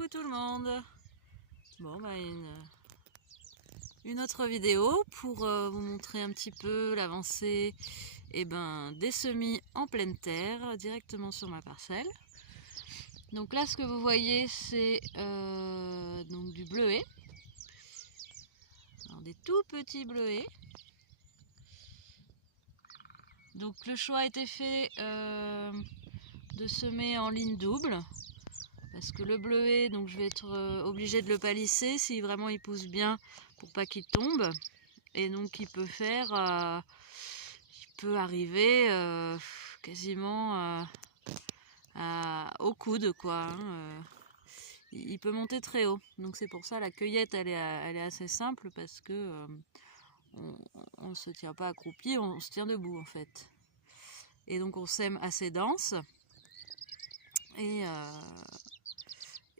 Coucou tout le monde. Bon bah une autre vidéo pour vous montrer un petit peu l'avancée des semis en pleine terre directement sur ma parcelle. Donc là ce que vous voyez c'est donc du bleuet. Alors, des tout petits bleuets. Donc le choix a été fait de semer en ligne double. Parce que le bleuet, donc je vais être obligée de le palisser si vraiment il pousse bien pour pas qu'il tombe. Et donc il peut arriver quasiment au coude quoi. Il peut monter très haut. Donc c'est pour ça la cueillette elle est assez simple parce que on ne se tient pas accroupi, on se tient debout en fait. Et donc on sème assez dense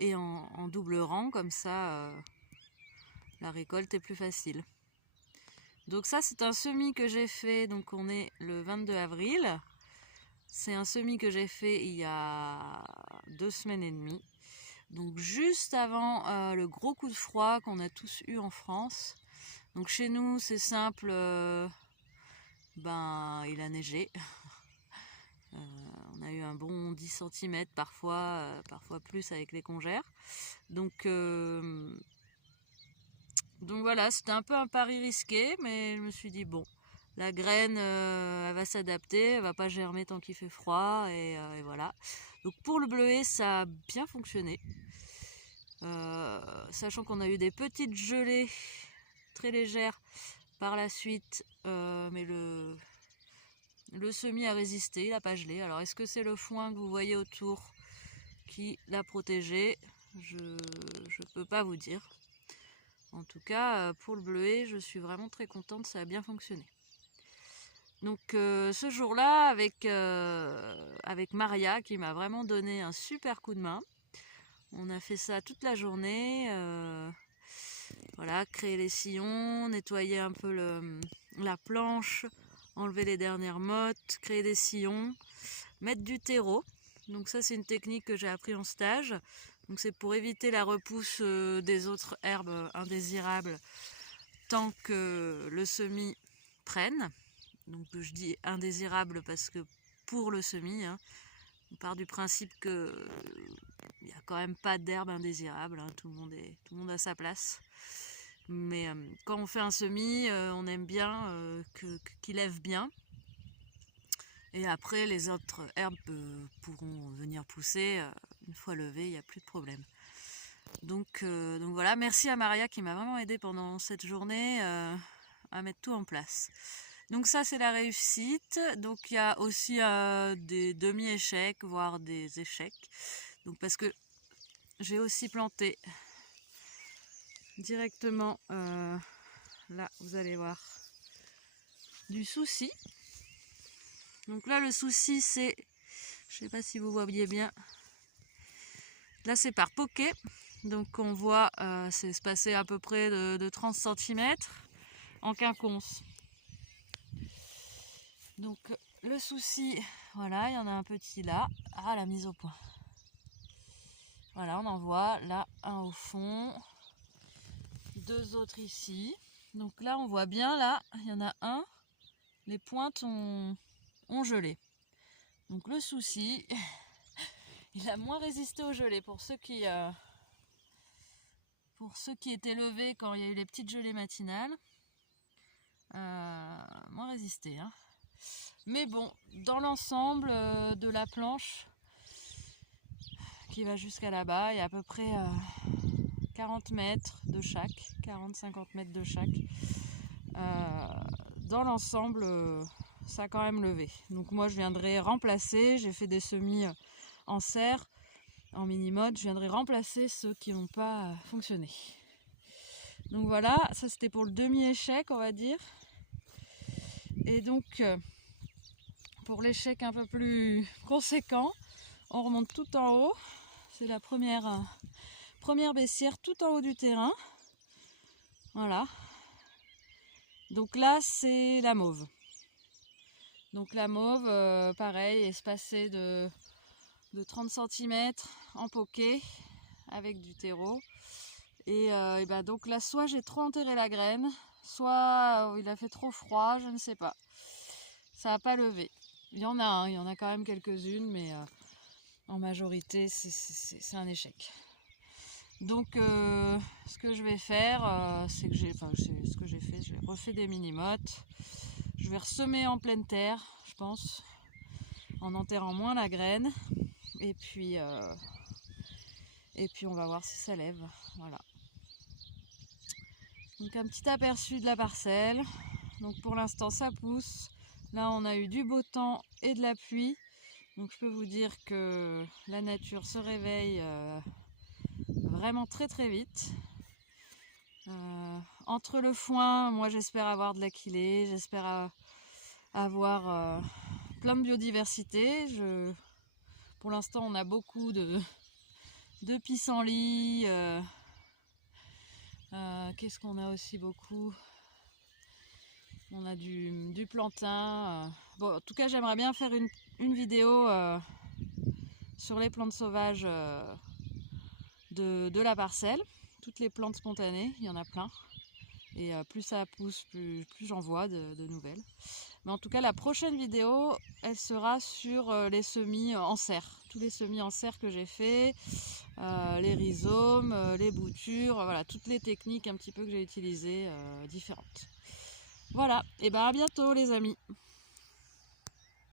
et en double rang, comme ça la récolte est plus facile. Donc ça c'est un semis que j'ai fait, donc on est le 22 avril. C'est un semis que j'ai fait il y a 2 semaines et demie. Donc juste avant le gros coup de froid qu'on a tous eu en France. Donc chez nous c'est simple, il a neigé. On a eu un bon 10 cm parfois plus avec les congères. Donc voilà, c'était un peu un pari risqué, mais je me suis dit bon, la graine elle va s'adapter, elle va pas germer tant qu'il fait froid et voilà. Donc pour le bleuet ça a bien fonctionné, sachant qu'on a eu des petites gelées très légères par la suite, mais le semis a résisté, il n'a pas gelé. Alors est-ce que c'est le foin que vous voyez autour qui l'a protégé? Je peux pas vous dire. En tout cas, pour le bleuet, je suis vraiment très contente, ça a bien fonctionné. Donc ce jour-là, avec Maria, qui m'a vraiment donné un super coup de main, on a fait ça toute la journée. Voilà, créer les sillons, nettoyer un peu la planche, enlever les dernières mottes, créer des sillons, mettre du terreau. Donc ça c'est une technique que j'ai appris en stage. Donc c'est pour éviter la repousse des autres herbes indésirables tant que le semis prenne. Donc je dis indésirable parce que pour le semis, on part du principe que il n'y a quand même pas d'herbe indésirable, tout le monde a sa place. Mais quand on fait un semis, on aime bien qu'il lève bien. Et après, les autres herbes pourront venir pousser. Une fois levées, il n'y a plus de problème. Donc voilà, merci à Maria qui m'a vraiment aidé pendant cette journée à mettre tout en place. Donc ça, c'est la réussite. Donc il y a aussi des demi-échecs, voire des échecs. Donc parce que j'ai aussi planté directement, là, vous allez voir, du souci. Donc là, le souci, c'est, je sais pas si vous voyez bien, là c'est par poquet. Donc on voit, c'est espacé à peu près de 30 cm en quinconce. Donc le souci, voilà, il y en a un petit là, la mise au point. Voilà, on en voit là un au fond, 2 autres ici. Donc là on voit bien, là il y en a un, les pointes ont gelé. Donc le souci, il a moins résisté au gelé. Pour ceux qui étaient levés quand il y a eu les petites gelées matinales, moins résisté. Mais bon, dans l'ensemble de la planche qui va jusqu'à là-bas, il y a à peu près 40 mètres de chaque, 40-50 mètres de chaque. Dans l'ensemble, ça a quand même levé. Donc moi je viendrai remplacer, j'ai fait des semis en serre, en mini-mode, je viendrai remplacer ceux qui n'ont pas fonctionné. Donc voilà, ça c'était pour le demi-échec on va dire. Et donc pour l'échec un peu plus conséquent, on remonte tout en haut. C'est la première baissière tout en haut du terrain. Voilà. Donc là c'est la mauve. Donc la mauve, pareil, espacée de 30 cm en poquet, avec du terreau. Et ben donc là, soit j'ai trop enterré la graine, soit il a fait trop froid, je ne sais pas. Ça n'a pas levé. Il y en a quand même quelques-unes, mais en majorité, c'est un échec. Donc, ce que je vais faire, c'est que j'ai refait des mini-mottes. Je vais ressemer en pleine terre, je pense, en enterrant moins la graine. Et puis on va voir si ça lève. Voilà. Donc un petit aperçu de la parcelle. Donc pour l'instant ça pousse. Là on a eu du beau temps et de la pluie. Donc je peux vous dire que la nature se réveille vraiment très très vite. Entre le foin, moi j'espère avoir de l'aquilée, j'espère avoir plein de biodiversité. Pour l'instant on a beaucoup de pissenlits. Qu'est-ce qu'on a aussi beaucoup? On a du plantain. Bon, en tout cas, j'aimerais bien faire une vidéo sur les plantes sauvages de la parcelle. Toutes les plantes spontanées, il y en a plein. Et plus ça pousse, plus j'en vois de nouvelles. Mais en tout cas, la prochaine vidéo, elle sera sur les semis en serre. Tous les semis en serre que j'ai fait, les rhizomes, les boutures, voilà, toutes les techniques un petit peu que j'ai utilisées différentes. Voilà, et ben à bientôt les amis.